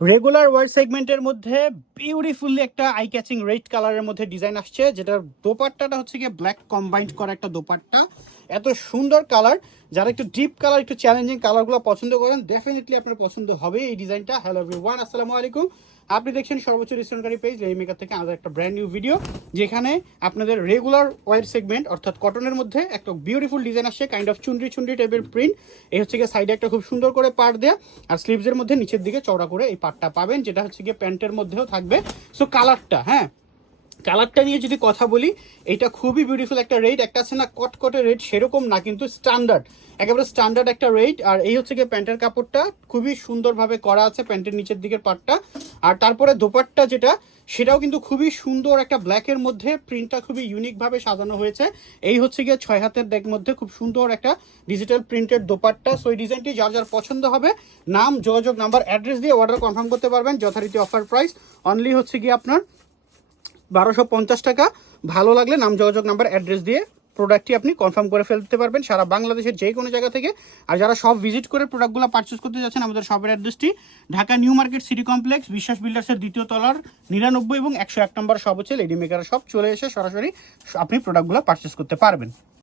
Regular war সেগমেন্টের মধ্যে beautifully একটা আই ক্যাচিং রেড কালারের মধ্যে ডিজাইন আসছে, যেটার দোপাট্টাটা হচ্ছে গিয়ে ব্ল্যাক কম্বাইন্ড করা একটা দোপাট্টা। এত সুন্দর কালার, যারা একটু ডিপ কালার, একটু চ্যালেঞ্জিং কালারগুলো পছন্দ করেন, ডেফিনেটলি আপনার পছন্দ হবে এই ডিজাইনটা। হ্যালো এভরিওয়ান, আসসালামু আলাইকুম। আপনি দেখছেন সর্বোচ্চ ডিসকাউন্টকারী পেজ লেহি মেকার থেকে আমাদের একটা ব্র্যান্ড নিউ ভিডিও, যেখানে আপনাদের রেগুলার ওয়ার সেগমেন্ট অর্থাৎ কটনের মধ্যে একটা বিউটিফুল ডিজাইন আসছে, কাইন্ড অফ চুনরি চুনরি টাইপের প্রিন্ট। এই হচ্ছে গিয়ে সাইডে একটা খুব সুন্দর করে পাড় দেয়া, আর স্লিভসের মধ্যে নিচের দিকে চওড়া করে এই পাটটা পাবেন, যেটা হচ্ছে গিয়ে প্যান্টের মধ্যেও থাকবে। সো কালারটা, হ্যাঁ, কালারটা নিয়ে যদি কথা বলি, এটা খুবই বিউটিফুল একটা রেড। একটা আছে না কটকটে রেড, সেরকম না, কিন্তু স্ট্যান্ডার্ড, একেবারে স্ট্যান্ডার্ড একটা রেড। আর এই হচ্ছে গিয়ে প্যান্টের কাপড়টা খুবই সুন্দরভাবে করা আছে, প্যান্টের নিচের দিকের পাটটা। আর তারপরে দোপাট্টা যেটা, সেটাও কিন্তু খুবই সুন্দর একটা ব্ল্যাকের মধ্যে, প্রিন্টটা খুবই ইউনিকভাবে সাজানো হয়েছে। এই হচ্ছে গিয়ে 6 হাতের দেখ মধ্যে খুব সুন্দর একটা ডিজিটাল প্রিন্টেড দোপাট্টা। সো এই ডিজাইনটি যার যার পছন্দ হবে, নাম, যোগাযোগ নাম্বার, অ্যাড্রেস দিয়ে অর্ডার কনফার্ম করতে পারবেন। যথারীতি অফার প্রাইস অনলি হচ্ছে গিয়ে আপনার 1250 টাকা। ভালো লাগলে নাম, যোগাযোগ নাম্বার, অ্যাড্রেস দিয়ে প্রোডাক্টটি আপনি কনফার্ম করে ফেলতে পারবেন সারা বাংলাদেশের যে কোনো জায়গা থেকে। আর যারা সব ভিজিট করে প্রোডাক্টগুলো পারচেস করতে যাচ্ছেন, আমাদের শপের অ্যাড্রেসটি Dhaka new market city complex, বিশ্বাস বিল্ডার্সের 2য় তলার 99 এবং 101 নম্বর শপ হচ্ছে লেডি মেকার শপ। চলে এসে সরাসরি আপনি প্রোডাক্টগুলো পারচেস করতে পারবেন।